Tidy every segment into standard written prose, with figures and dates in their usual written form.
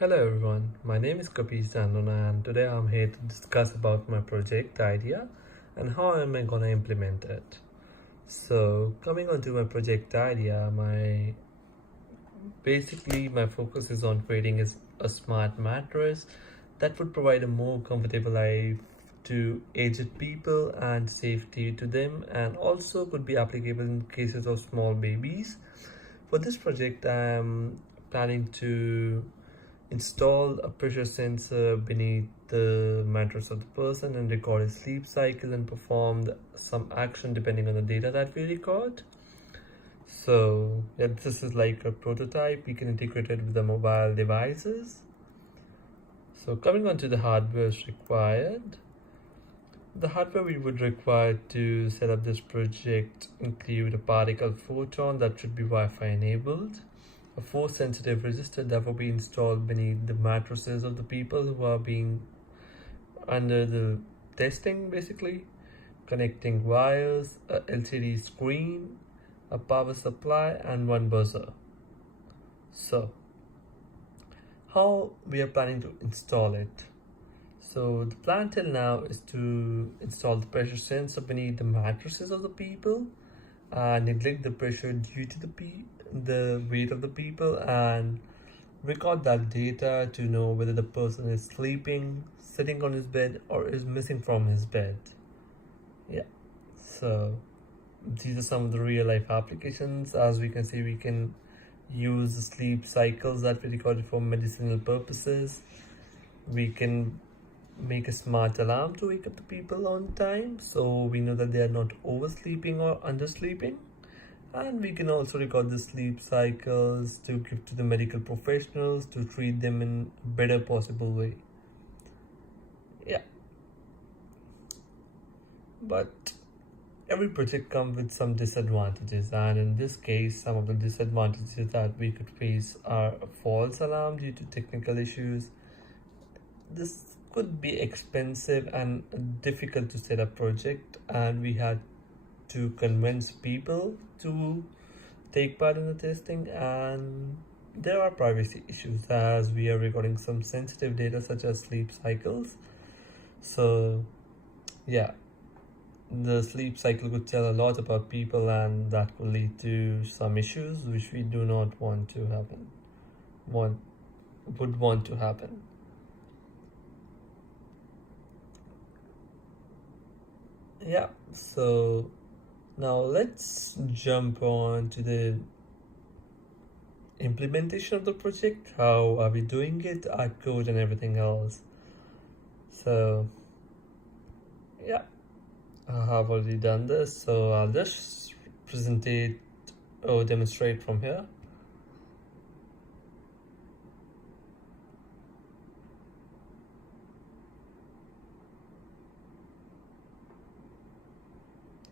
Hello everyone, my name is Kapish Dandona and today I'm here to discuss about my project idea and how am I gonna implement it. So coming on to my project idea, my focus is on creating a smart mattress that would provide a more comfortable life to aged people and safety to them, and also could be applicable in cases of small babies. For this project I'm planning to install a pressure sensor beneath the mattress of the person and record his sleep cycle and perform some action depending on the data that we record. So yeah, this is like a prototype. We can integrate it with the mobile devices. So coming on to the hardware required. The hardware we would require to set up this project include a particle photon that should be Wi-Fi enabled, a force sensitive resistor that will be installed beneath the mattresses of the people who are being under the testing, basically, connecting wires, a LCD screen, a power supply, and one buzzer. So how we are planning to install it? So the plan till now is to install the pressure sensor beneath the mattresses of the people, neglect the pressure due to the weight of the people, and record that data to know whether the person is sleeping, sitting on his bed, or is missing from his bed. Yeah, so these are some of the real life applications. As we can see, we can use the sleep cycles that we recorded for medicinal purposes. We can make a smart alarm to wake up the people on time so we know that they are not oversleeping or undersleeping, and we can also record the sleep cycles to give to the medical professionals to treat them in a better possible way. Yeah, but every project comes with some disadvantages, and in this case some of the disadvantages that we could face are a false alarm due to technical issues. This could be expensive and difficult to set up project, and we had to convince people to take part in the testing, and there are privacy issues as we are recording some sensitive data such as sleep cycles. So yeah, the sleep cycle could tell a lot about people, and that could lead to some issues which we do not want to happen want would want to happen. Yeah, so now let's jump on to the implementation of the project. How are we doing it, our code and everything else. So yeah, I have already done this, so I'll just present it or demonstrate from here.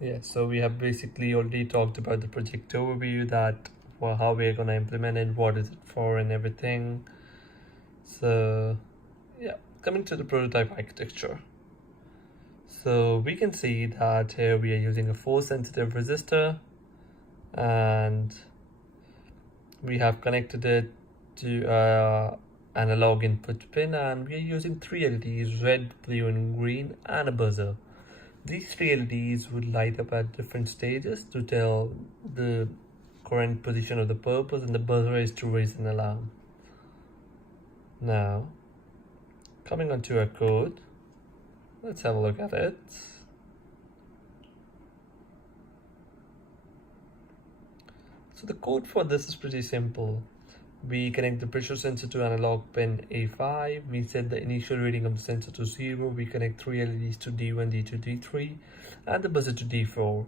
Yeah, so we have basically already talked about the project overview, that for how we're gonna implement it, what is it for and everything. So yeah, coming to the prototype architecture. So we can see that here we are using a force sensitive resistor, and we have connected it to analog input pin, and we are using three LEDs, red, blue and green, and a buzzer. These three LEDs would light up at different stages to tell the current position of the purpose, and the buzzer is to raise an alarm. Now, coming onto our code, let's have a look at it. So the code for this is pretty simple. We connect the pressure sensor to analog pin A5. We set the initial reading of the sensor to 0. We connect three LEDs to D1, D2, D3, and the buzzer to D4.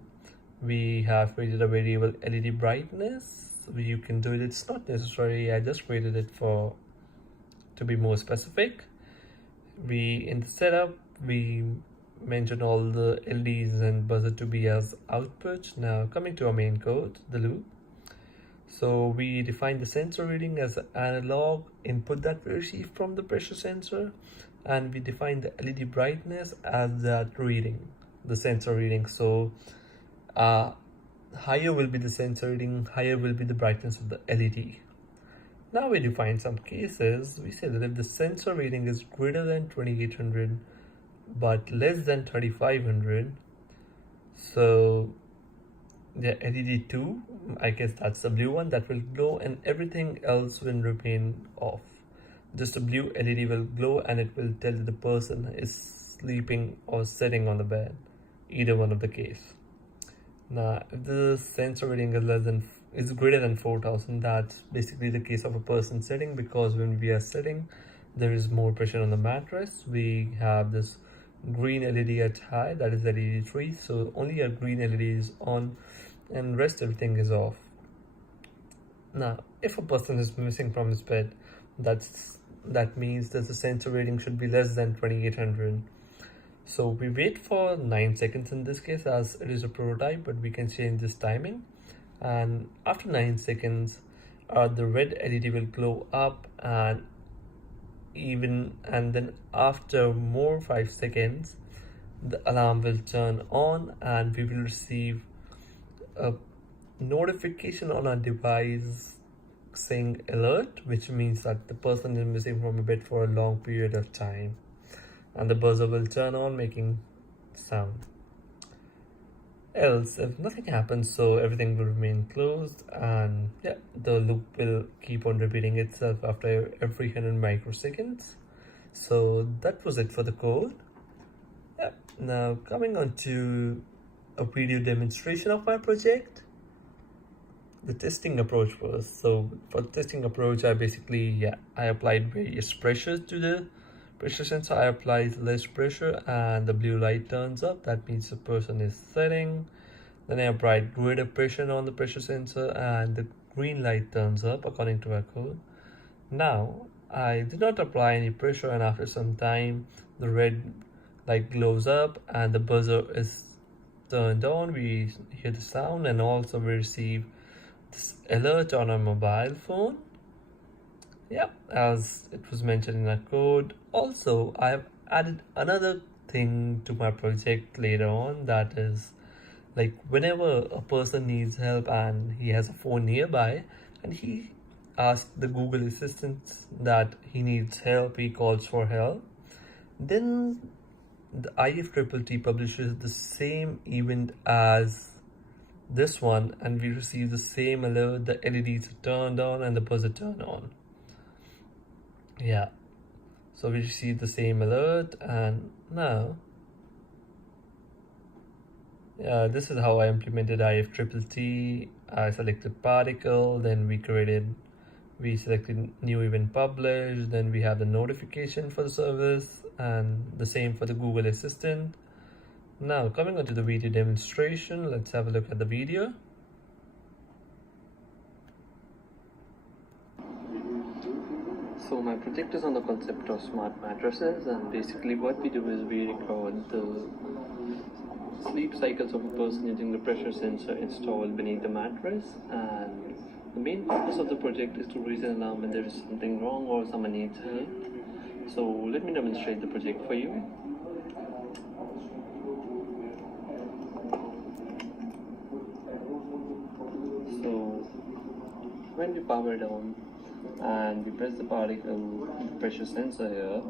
We have created a variable LED brightness. You can do it, it's not necessary. I just created it to be more specific. In the setup, we mention all the LEDs and buzzer to be as output. Now coming to our main code, the loop. So we define the sensor reading as analog input that we receive from the pressure sensor, and we define the LED brightness as that reading, the sensor reading. So higher will be the sensor reading, higher will be the brightness of the LED. Now we define some cases. We say that if the sensor rating is greater than 2800 but less than 3500, so the LED2, I guess that's the blue one, that will glow and everything else will remain off. Just the blue LED will glow and it will tell you the person is sleeping or sitting on the bed, either one of the case. Now, if the sensor reading is greater than 4000, that's basically the case of a person sitting, because when we are sitting, there is more pressure on the mattress. We have this green LED at high, that is LED 3, so only a green LED is on and rest everything is off. Now, if a person is missing from his bed, that means that the sensor rating should be less than 2800. So we wait for 9 seconds in this case, as it is a prototype, but we can change this timing. And after 9 seconds, the red LED will glow up, and then after more 5 seconds, the alarm will turn on and we will receive a notification on our device saying alert, which means that the person is missing from a bed for a long period of time, and the buzzer will turn on making sound. Else, if nothing happens, so everything will remain closed, and yeah, the loop will keep on repeating itself after every 100 microseconds. So that was it for the code. Yeah, now coming on to a video demonstration of my project. The testing approach first. So for the testing approach, I applied various pressures to the pressure sensor. I applied less pressure and the blue light turns up. That means the person is sitting. Then I applied greater pressure on the pressure sensor and the green light turns up according to our code. Now I did not apply any pressure, and after some time the red light glows up and the buzzer is turned on. We hear the sound and also we receive this alert on our mobile phone. Yeah, as it was mentioned in our code. Also, I have added another thing to my project later on, that is, like, whenever a person needs help and he has a phone nearby and he asks the Google Assistant that he needs help, he calls for help, then the IFTTT publishes the same event as this one and we receive the same alert. The LEDs are turned on and the buzzer turned on. Yeah, so we receive the same alert. And now this is how I implemented IFTTT. I selected particle, then we selected new event published, then we have the notification for the service, and the same for the Google Assistant. Now coming on to the video demonstration, let's have a look at the video. So my project is on the concept of smart mattresses, and basically what we do is we record the sleep cycles of a person using the pressure sensor installed beneath the mattress, and the main purpose of the project is to raise an alarm when there is something wrong or someone needs help. So let me demonstrate the project for you. So when we power down and we press the particle pressure sensor here,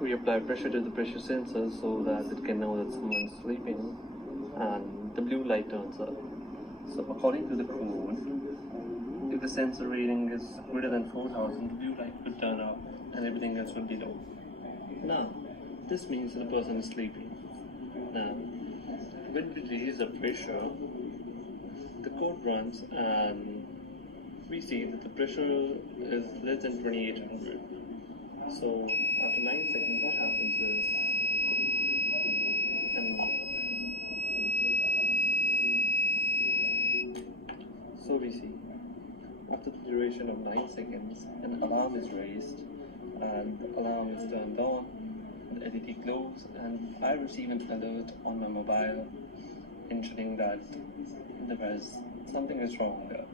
we apply pressure to the pressure sensor so that it can know that someone's sleeping, and the blue light turns up. So according to the code, if the sensor reading is greater than 4000, the blue light will turn up and everything else will be low. Now, this means that the person is sleeping. Now, when we release the pressure, the code runs and we see that the pressure is less than 2800. So after 9 seconds, what happens is, so we see after the duration of 9 seconds, an alarm is raised and the alarm is turned on, the LED glows, and I receive an alert on my mobile mentioning that something is wrong there.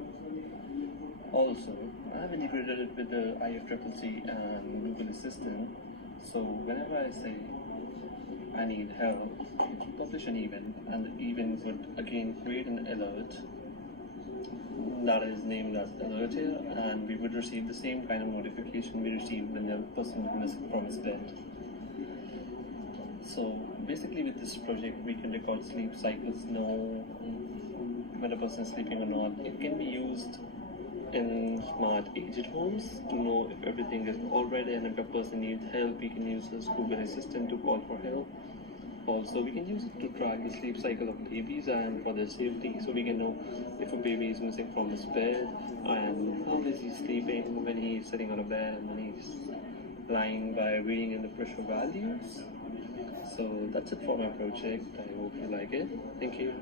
Also, I have integrated it with the IFTTT and Google Assistant, so whenever I say I need help, it will publish an event, and the event would again create an alert that is named as alerter, and we would receive the same kind of notification we received when the person is missing from his bed. So basically with this project we can record sleep cycles, know when a person is sleeping or not. It can be used in smart aged homes to know if everything is alright, and if a person needs help we can use this Google Assistant to call for help. Also, we can use it to track the sleep cycle of babies and for their safety, so we can know if a baby is missing from his bed and how is he sleeping when he's sitting on a bed and when he's lying, by reading in the pressure values. So that's it for my project. I hope you like it. Thank you.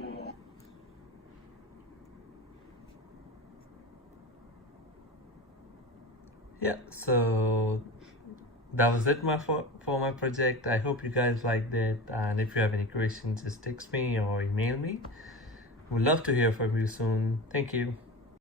Yeah, so that was it for my project. I hope you guys liked it, and if you have any questions, just text me or email me. We'd love to hear from you soon. Thank you.